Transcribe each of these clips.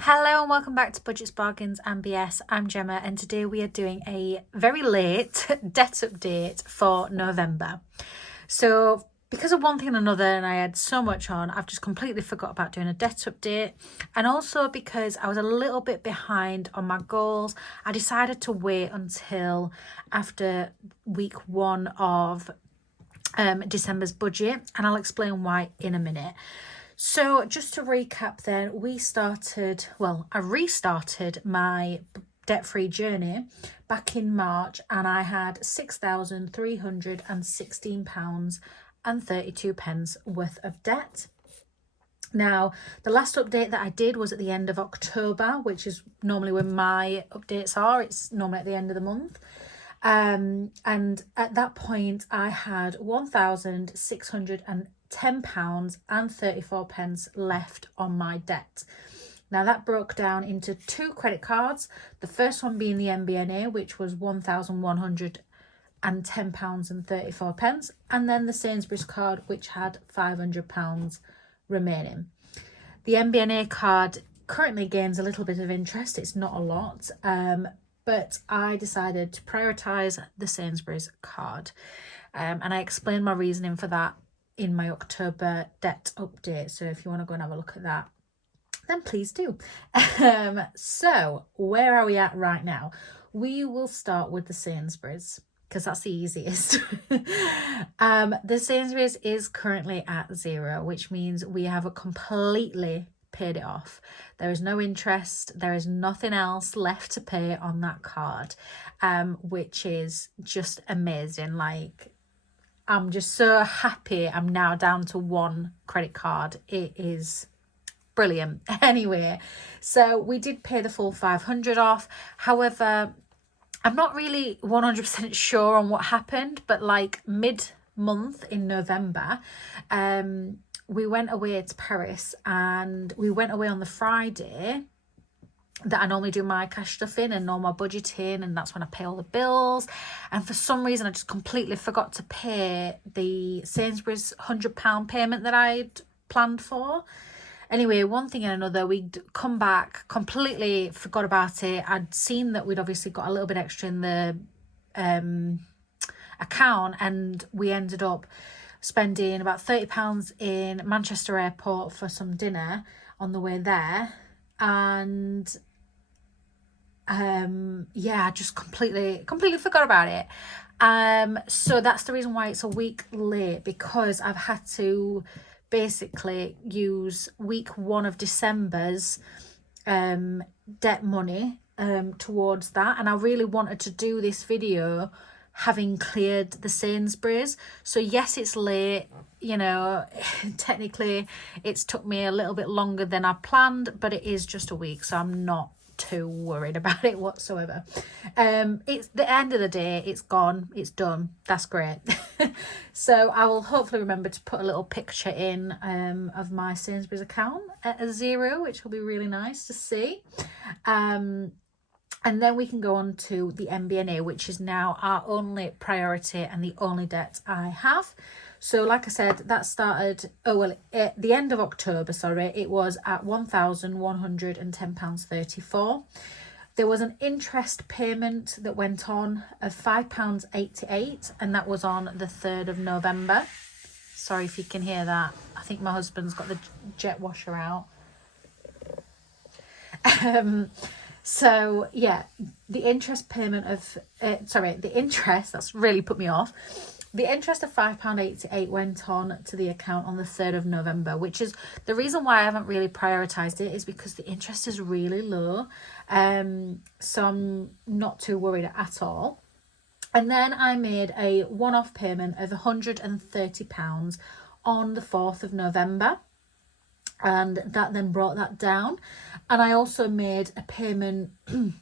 Hello and welcome back to Budgets, Bargains and BS. I'm Gemma and today we are doing a very late debt update for November. So because of one thing and another, and I had so much on, I've just completely forgot about doing a debt update. And also because I was a little bit behind on my goals, I decided to wait until after week 1 of December's budget, and I'll explain why in a minute. So just to recap then, I restarted my debt-free journey back in March, and I had £6,316.32 worth of debt. Now, the last update that I did was at the end of October, which is normally when my updates are. It's normally at the end of the month. And at that point, I had £1,610.34 left on my debt. Now that broke down into 2 credit cards. The first one being the MBNA, which was £1,110.34, and then the Sainsbury's card, which had £500 remaining. The MBNA card currently gains a little bit of interest. It's not a lot, but I decided to prioritise the Sainsbury's card. And I explained my reasoning for that in my October debt update. So if you want to go and have a look at that, then please do. So where are we at right now? We will start with the Sainsbury's because that's the easiest. The Sainsbury's is currently at 0, which means we have completely paid it off. There is no interest. There is nothing else left to pay on that card, which is just amazing. Like, I'm just so happy I'm now down to 1 credit card. It is brilliant. Anyway, so we did pay the full 500 off. However, I'm not really 100% sure on what happened, but like mid-month in November, we went away to Paris, and we went away on the Friday that I normally do my cash stuff in and all my budgeting, and that's when I pay all the bills. And for some reason, I just completely forgot to pay the Sainsbury's £100 payment that I'd planned for. Anyway, one thing and another, we'd come back, completely forgot about it. I'd seen that we'd obviously got a little bit extra in the account, and we ended up spending about £30 in Manchester Airport for some dinner on the way there. And I just completely forgot about it. So that's the reason why it's a week late, because I've had to basically use week 1 of December's debt money towards that. And I really wanted to do this video having cleared the Sainsbury's. So yes, it's late, you know, technically it's took me a little bit longer than I planned, but it is just a week, so I'm not too worried about it whatsoever. It's the end of the day, it's gone, it's done, that's great. So I will hopefully remember to put a little picture in of my Sainsbury's account at a 0, which will be really nice to see. And then we can go on to the MBNA, which is now our only priority and the only debt I have. So like I said, that started, at the end of October, it was at £1,110.34. There was an interest payment that went on of £5.88, and that was on the 3rd of November. Sorry if you can hear that. I think my husband's got the jet washer out. So yeah, the interest payment of, that's really put me off. The interest of £5.88 went on to the account on the 3rd of November, which is the reason why I haven't really prioritised it, is because the interest is really low. So I'm not too worried at all. And then I made a one-off payment of £130 on the 4th of November. And that then brought that down. And I also made a payment, of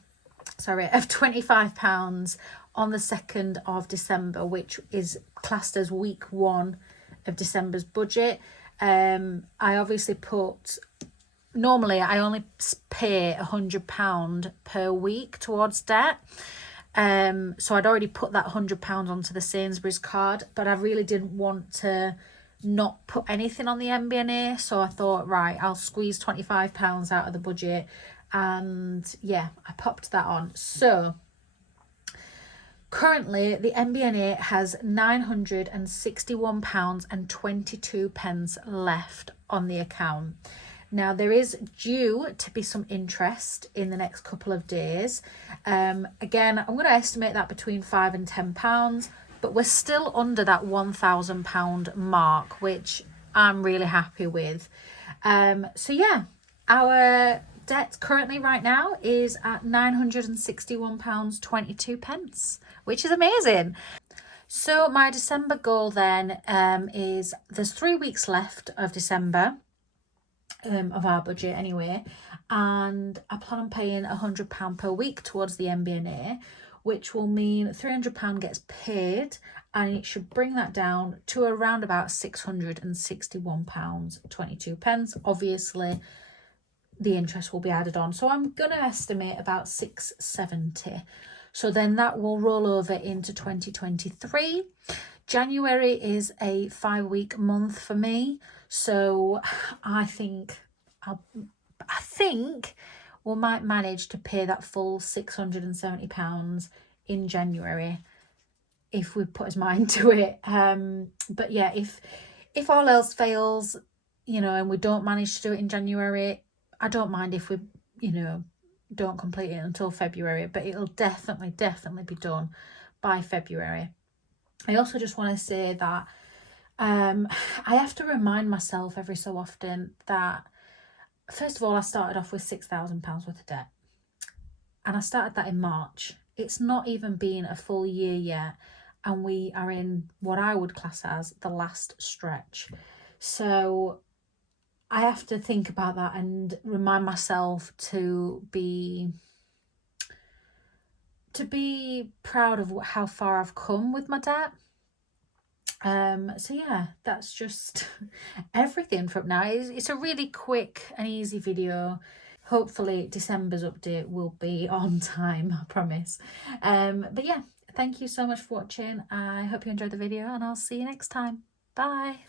£25 on the 2nd of December, which is classed as week 1 of December's budget. I obviously normally I only pay £100 per week towards debt. So I'd already put that £100 onto the Sainsbury's card, but I really didn't want to not put anything on the MBNA. So I thought, right, I'll squeeze £25 out of the budget. And yeah, I popped that on. So currently the MBNA has £961.22 left on the account. Now, there is due to be some interest in the next couple of days. Again, I'm going to estimate that between £5 and £10, but we're still under that £1,000 mark, which I'm really happy with. So yeah, our debt currently right now is at £961.22, which is amazing. So my December goal then is there's 3 weeks left of December. Of our budget anyway, and I plan on paying £100 per week towards the MBNA, which will mean £300 gets paid, and it should bring that down to around about £661.22. Obviously the interest will be added on, so I'm gonna estimate about £670. So then that will roll over into 2023. January is a 5-week month for me, so I think we might manage to pay that full £670 in January if we put his mind to it. But yeah, if all else fails, and we don't manage to do it in January, I don't mind if we, don't complete it until February, but it'll definitely be done by February. I also just want to say that I have to remind myself every so often that, first of all, I started off with £6,000 worth of debt, and I started that in March. It's not even been a full year yet, and we are in what I would class as the last stretch. So I have to think about that and remind myself to be proud of how far I've come with my debt. So yeah, that's just everything from now. It's a really quick and easy video. Hopefully December's update will be on time, I promise. But yeah, thank you so much for watching. I hope you enjoyed the video, and I'll see you next time. Bye.